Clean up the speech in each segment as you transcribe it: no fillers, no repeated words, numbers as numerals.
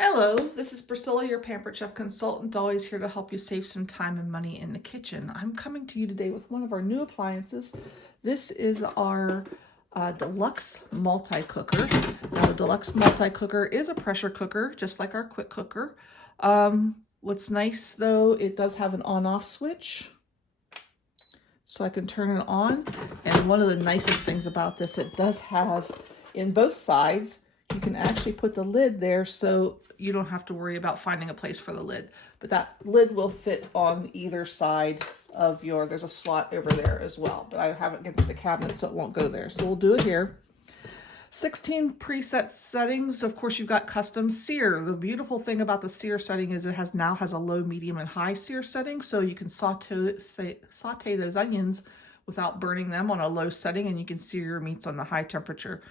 Hello, this is Priscilla, your Pampered Chef consultant, always here to help you save some time and money in the kitchen. I'm coming to you today with one of our new appliances. This is our Deluxe Multi-Cooker. Now, the Deluxe Multi-Cooker is a pressure cooker, just like our quick cooker. What's nice, though, it does have an on-off switch, so I can turn it on. And one of the nicest things about this, it does have, in both sides, you can actually put the lid there so you don't have to worry about finding a place for the lid. But that lid will fit on either side of there's a slot over there as well. But I have it against the cabinet so it won't go there. So we'll do it here. 16 preset settings. Of course, you've got custom sear. The beautiful thing about the sear setting is it now has a low, medium, and high sear setting. So you can saute those onions without burning them on a low setting, and you can sear your meats on the high temperature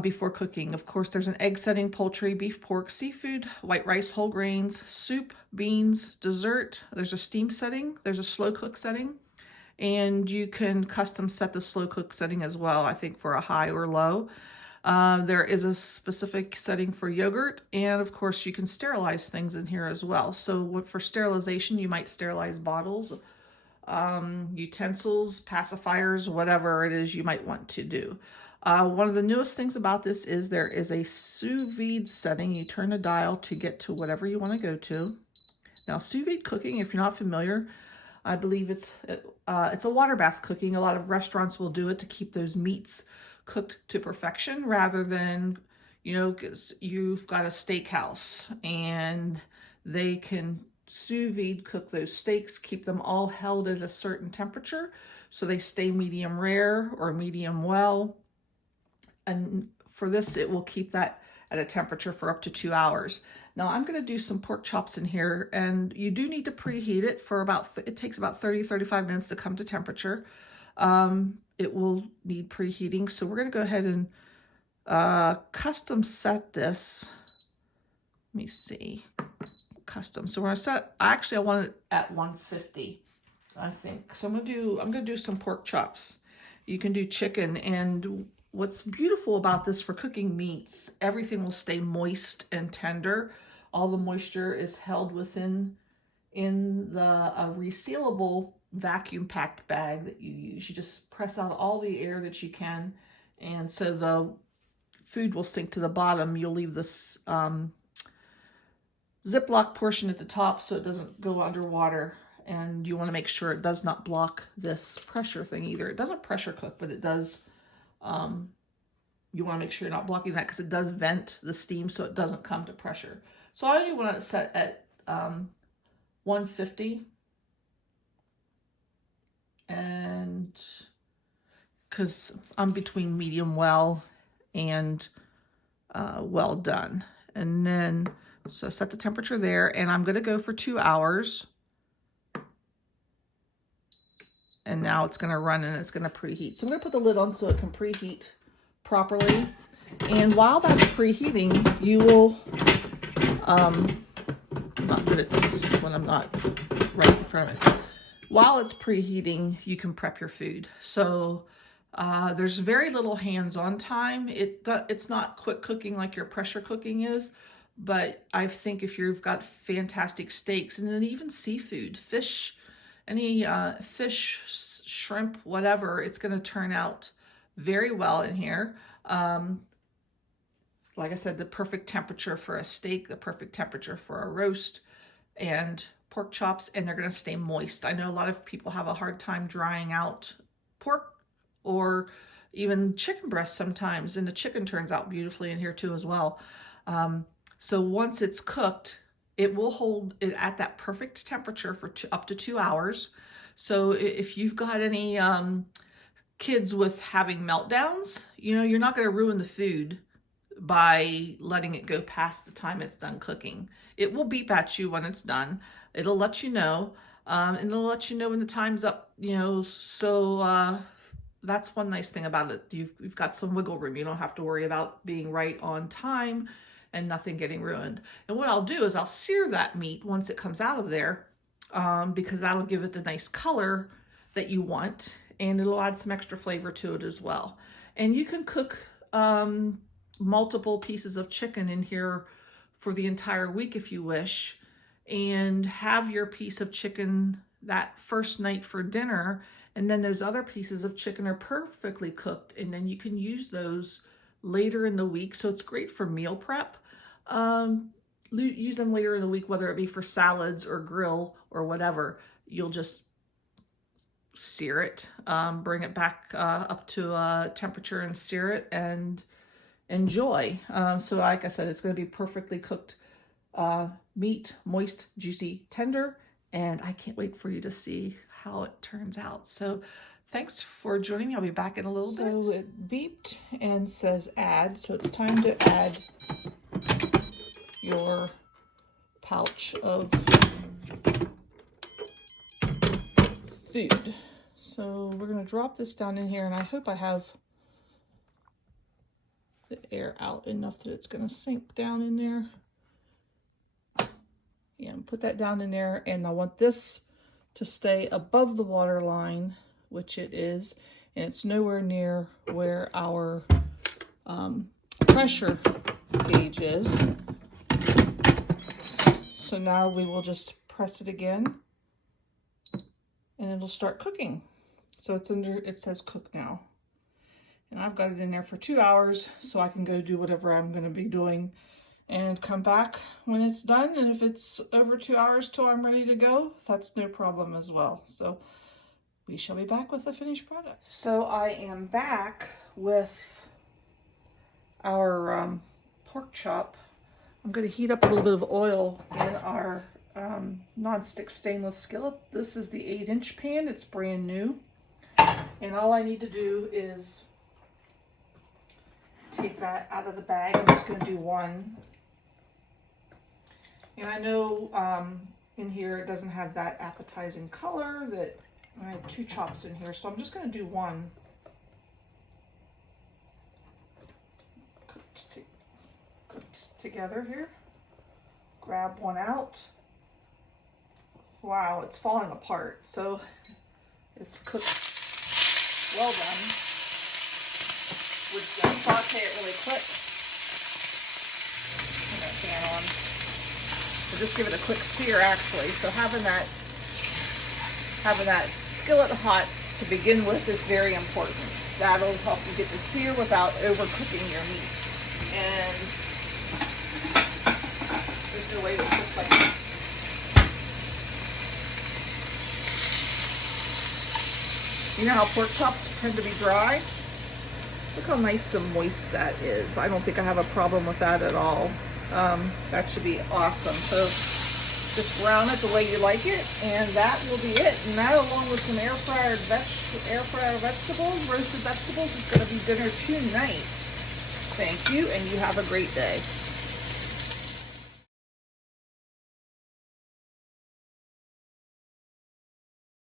before cooking. Of course, there's an egg setting, poultry, beef, pork, seafood, white rice, whole grains, soup, beans, dessert. There's a steam setting. There's a slow cook setting. And you can custom set the slow cook setting as well, I think for a high or low. There is a specific setting for yogurt. And of course, you can sterilize things in here as well. So for sterilization, you might sterilize bottles, utensils, pacifiers, whatever it is you might want to do. One of the newest things about this is there is a Sous-Vide setting. You turn the dial to get to whatever you want to go to. Now, Sous-Vide cooking, if you're not familiar, I believe it's a water bath cooking. A lot of restaurants will do it to keep those meats cooked to perfection rather than, because you've got a steakhouse and they can sous vide cook those steaks, keep them all held at a certain temperature so they stay medium rare or medium well. And for this, it will keep that at a temperature for up to 2 hours. Now I'm going to do some pork chops in here, and you do need to preheat it for it takes about 30-35 minutes to come to temperature. It will need preheating. So we're going to go ahead and custom set this. Let me see. Custom. So we're going to set, actually I want it at 150, I think. So I'm going to do some pork chops. You can do chicken, and what's beautiful about this for cooking meats, everything will stay moist and tender. All the moisture is held within a resealable vacuum packed bag that you use. You just press out all the air that you can, and so the food will sink to the bottom. You'll leave this Ziploc portion at the top so it doesn't go underwater, and you want to make sure it does not block this pressure thing either. It doesn't pressure cook, but it does. You want to make sure you're not blocking that because it does vent the steam so it doesn't come to pressure. So I only want to set at 150, and because I'm between medium well and well done. And then, so set the temperature there, and I'm going to go for 2 hours. And now it's going to run and it's going to preheat. So I'm going to put the lid on so it can preheat properly. And while that's preheating, you will, I'm not good at this when I'm not right in front of it. While it's preheating, you can prep your food. So there's very little hands-on time. It's not quick cooking like your pressure cooking is, but I think if you've got fantastic steaks and then even seafood, fish, any fish, shrimp, whatever, it's going to turn out very well in here. Like I said, the perfect temperature for a steak, the perfect temperature for a roast and pork chops, and they're going to stay moist. I know a lot of people have a hard time drying out pork or even chicken breast sometimes, and the chicken turns out beautifully in here too as well. So once it's cooked, it will hold it at that perfect temperature for up to 2 hours. So if you've got any kids with having meltdowns, you're not going to ruin the food by letting it go past the time it's done cooking. It will beep at you when it's done. It'll let you know, and it'll let you know when the time's up, so that's one nice thing about it. You've got some wiggle room. You don't have to worry about being right on time and nothing getting ruined. And what I'll do is I'll sear that meat once it comes out of there, because that'll give it the nice color that you want, and it'll add some extra flavor to it as well. And you can cook multiple pieces of chicken in here for the entire week if you wish, and have your piece of chicken that first night for dinner, and then those other pieces of chicken are perfectly cooked, and then you can use those later in the week. So it's great for meal prep. Use them later in the week, whether it be for salads or grill or whatever. You'll just sear it, bring it back up to temperature and sear it and enjoy. So like I said, it's going to be perfectly cooked meat, moist, juicy, tender, and I can't wait for you to see how it turns out. So thanks for joining me. I'll be back in a little bit. So it beeped and says add, so it's time to add your pouch of food. So we're going to drop this down in here, and I hope I have the air out enough that it's going to sink down in there. Yeah, and put that down in there, and I want this to stay above the water line, which it is, and it's nowhere near where our pressure gauge is. So now we will just press it again, and it'll start cooking. So it's under, it says cook now. And I've got it in there for 2 hours, so I can go do whatever I'm going to be doing and come back when it's done. And if it's over 2 hours till I'm ready to go, that's no problem as well. So we shall be back with the finished product. So I am back with our pork chop. I'm going to heat up a little bit of oil in our non-stick stainless skillet. This is the 8-inch pan. It's brand new. And all I need to do is take that out of the bag. I'm just going to do one. And I know in here it doesn't have that appetizing color that I have 2 chops in here, so I'm just going to do one. Cooked together here. Grab one out. Wow, it's falling apart. So it's cooked well done. We're just going to saute it really quick. Turn that pan on. So just give it a quick sear actually. So having that skillet hot to begin with is very important. That'll help you get the sear without overcooking your meat. And there's no way to cook like this. You know how pork chops tend to be dry? Look how nice and moist that is. I don't think I have a problem with that at all. That should be awesome. So just brown it the way you like it, and that will be it. And that, along with some air fryer vegetables, roasted vegetables, is going to be dinner tonight. Thank you, and you have a great day.